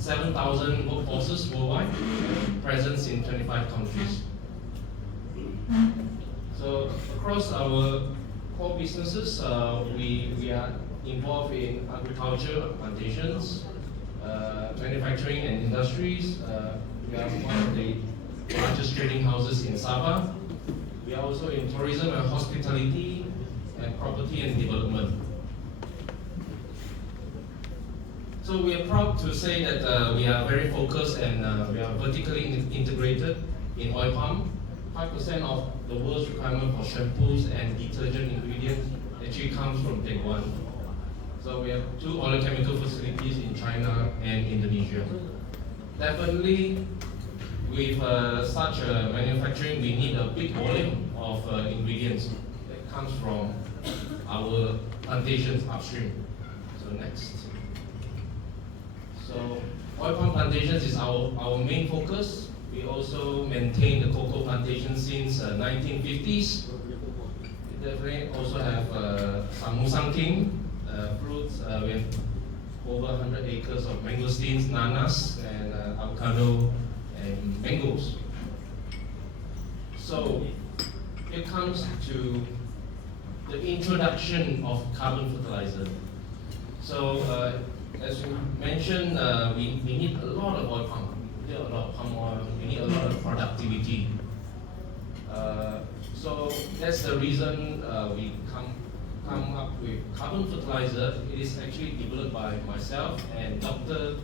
7,000 workforces worldwide, presence in 25 countries. So across our core businesses, we are involved in agriculture, plantations, manufacturing and industries. We are one of the largest trading houses in Sabah. We are also in tourism and hospitality and property and development. So we are proud to say that we are very focused and we are vertically integrated in oil palm. 5% of the world's requirement for shampoos and detergent ingredients actually comes from Taiwan. So we have 2 oleochemical facilities in China and Indonesia. Definitely, with such manufacturing, we need a big volume of ingredients that comes from our plantations upstream. So next. So oil palm plantations is our main focus. We also maintain the cocoa plantation since 1950s. We definitely also have some musang king fruits. We have over 100 acres of mangosteens, nanas, and avocado and mangoes. So it comes to the introduction of carbon fertilizer. So as you mentioned, we need a lot of oil palm. We need a lot of palm oil. We need a lot of productivity. So that's the reason we come up with carbon fertilizer. It is actually developed by myself and Dr.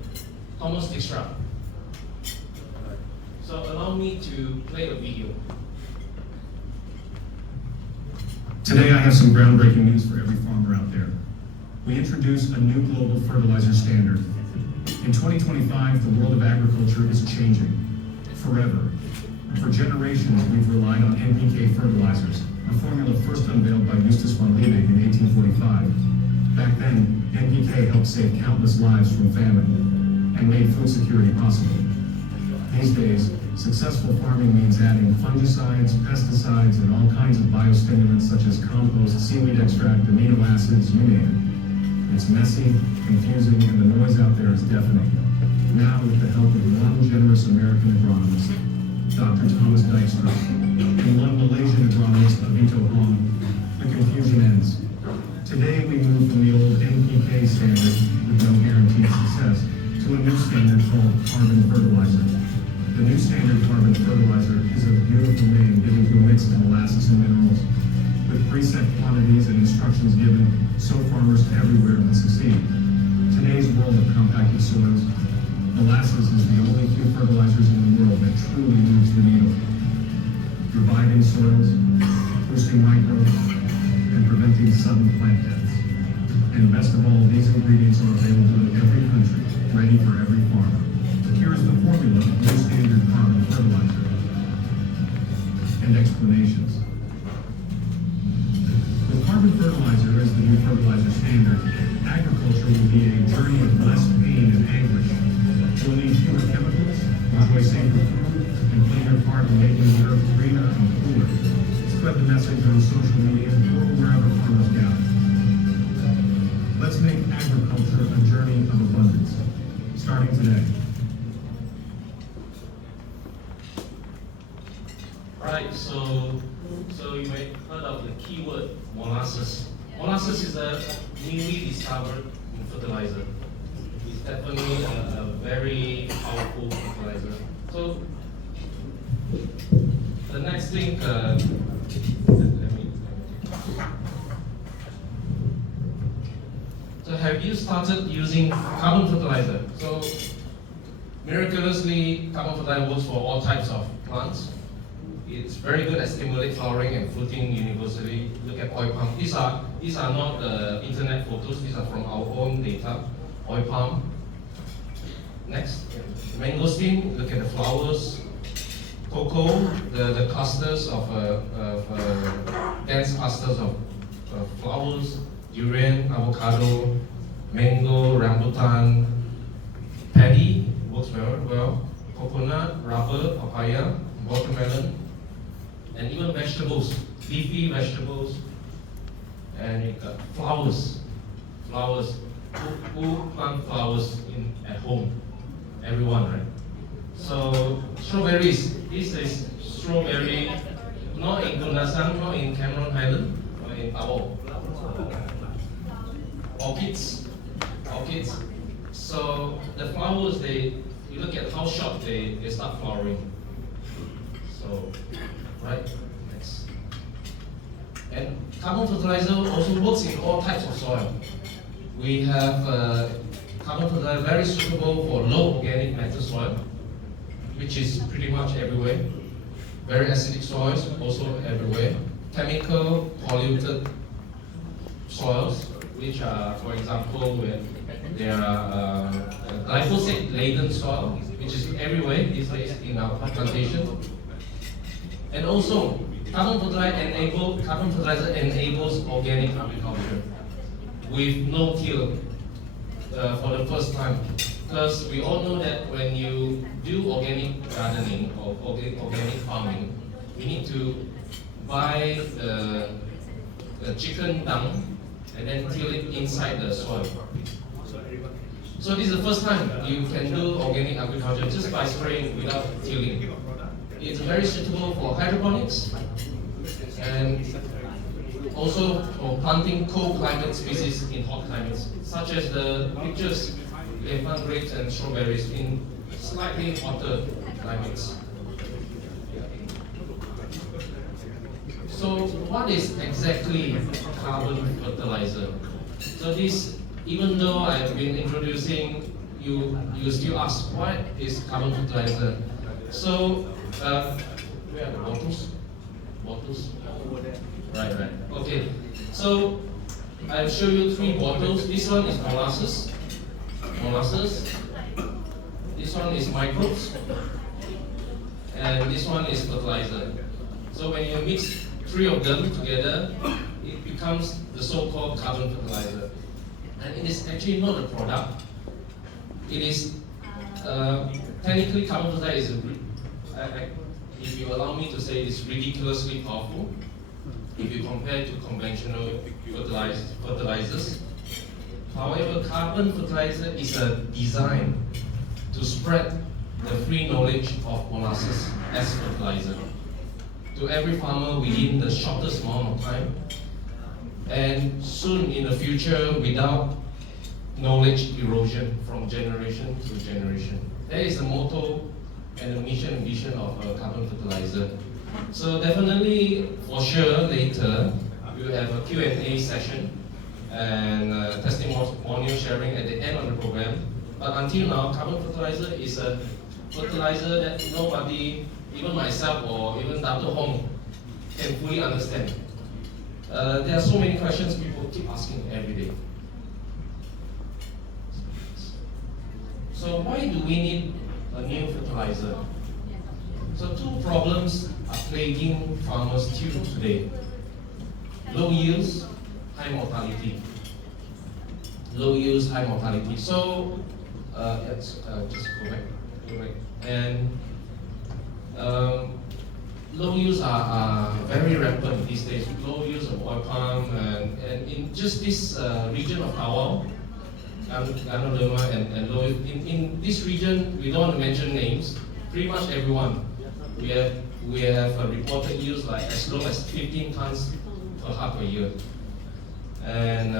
Thomas Dijkstra. So allow me to play a video. Today I have some groundbreaking news for every farmer out there. We introduced a new global fertilizer standard. In 2025, the world of agriculture is changing forever. For generations, we've relied on NPK fertilizers, a formula first unveiled by Justus von Liebig in 1845. Back then, NPK helped save countless lives from famine and made food security possible. These days, successful farming means adding fungicides, pesticides, and all kinds of biostimulants such as compost, seaweed extract, amino acids, you name it. It's messy, confusing, and the noise out there is deafening. Now, with the help of one generous American agronomist, Dr. Thomas Dijkstra, and one Malaysian agronomist, Avito Hong, the confusion ends. Today, we move from the old NPK standard, with no guaranteed success, to a new standard called carbon fertilizer. The new standard carbon fertilizer is a beautiful name given to a mix of molasses and minerals, with preset quantities and instructions given so farmers everywhere can succeed. Today's world of compacted soils, molasses is the only two fertilizers in the world that truly moves the needle, reviving soils, boosting microbes, and preventing sudden plant deaths. And best of all, these ingredients are available in every country, ready for every farmer. Here is the formula of new standard carbon fertilizer and explanations. With carbon fertilizer as the new fertilizer standard, agriculture will be a journey of less pain and anguish. We'll need fewer chemicals, enjoy safer food, and play your part in making the earth greener and cooler. Spread the message on social media or wherever farmers gather. Let's make agriculture a journey of abundance, starting today. Right, so you may have heard of the keyword molasses. Molasses is a newly discovered fertilizer. It's definitely a very powerful fertilizer. So the next thing, so have you started using carbon fertilizer? So miraculously, carbon fertilizer works for all types of plants. It's very good at stimulate flowering and fruiting universally. Look at oil palm. These are not internet photos. These are from our own data. Oil palm. Next, mangosteen. Look at the flowers. Cocoa. The clusters of dense clusters of flowers. Durian, avocado, mango, rambutan, paddy works very well. Coconut, rubber, papaya, watermelon. And even vegetables, leafy vegetables, and you got flowers. Who plant flowers at home? everyone, right? So strawberries. This is strawberry, not in Kundasang, not in Cameron Highland, but in Tawau. Orchids. So the flowers, you look at how short they start flowering. So, right, next. And carbon fertilizer also works in all types of soil. We have carbon fertilizer very suitable for low organic matter soil, which is pretty much everywhere. Very acidic soils, also everywhere. Chemical polluted soils, which are, for example, where there are glyphosate-laden soil, which is everywhere these days in our plantation. And also, carbon fertilizer enables organic agriculture with no till for the first time. Because we all know that when you do organic gardening or organic farming, you need to buy the chicken dung and then till it inside the soil. So this is the first time you can do organic agriculture just by spraying without tilling. It's very suitable for hydroponics and also for planting cold climate species in hot climates, such as the pictures. We can plant grapes and strawberries in slightly hotter climates. So what is exactly carbon fertilizer? So this, even though I've been introducing, you still ask, what is carbon fertilizer? So, where are the bottles? Bottles? Right. Okay. So, I'll show you 3 bottles. This one is molasses. This one is microbes. And this one is fertilizer. So when you mix 3 of them together, it becomes the so-called carbon fertilizer. And it is actually not a product. It is, technically carbon fertilizer is, if you allow me to say, it's ridiculously powerful if you compare to conventional fertilizers. However, carbon fertilizer is a design to spread the free knowledge of molasses as fertilizer to every farmer within the shortest amount of time, and soon in the future without knowledge erosion from generation to generation. That is the motto and the mission and vision of carbon fertilizer. So definitely, for sure, later we will have a Q&A session and testimonial sharing at the end of the program. But until now, carbon fertilizer is a fertilizer that nobody, even myself or even Dr. Hong, can fully understand. There are so many questions people keep asking every day. So why do we need a new fertilizer? So 2 problems are plaguing farmers till today. Low yields, high mortality. Low yields, high mortality. So, let's just go back. And low yields are very rampant these days. Low yields of oil palm, and in just this region of Tawau, Ganoderma and low yield. In this region, we don't want to mention names. Pretty much everyone. We have reported yields like as low as 15 tons per half a year. And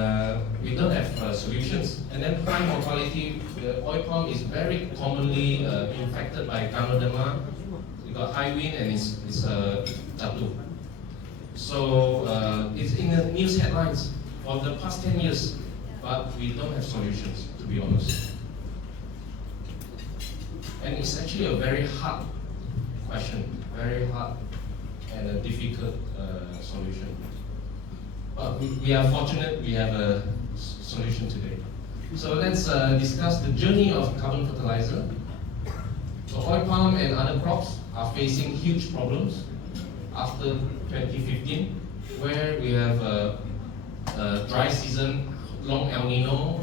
we don't have solutions. And then high mortality, the oil palm is very commonly infected by Ganoderma. We got high wind and it's jatuh. So it's in the news headlines for the past 10 years, but we don't have solutions, to be honest. And it's actually a very hard question, very hard and a difficult solution. But we are fortunate we have a solution today. So let's discuss the journey of carbon fertilizer. So oil palm and other crops are facing huge problems after 2015, where we have a dry season, long El Nino.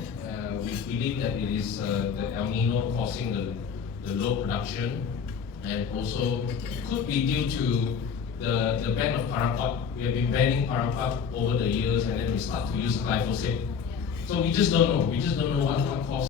We believe that it is the El Nino causing the low production, and also could be due to the ban of paraquat. We have been banning paraquat over the years, and then we start to use glyphosate. So we just don't know. We just don't know what caused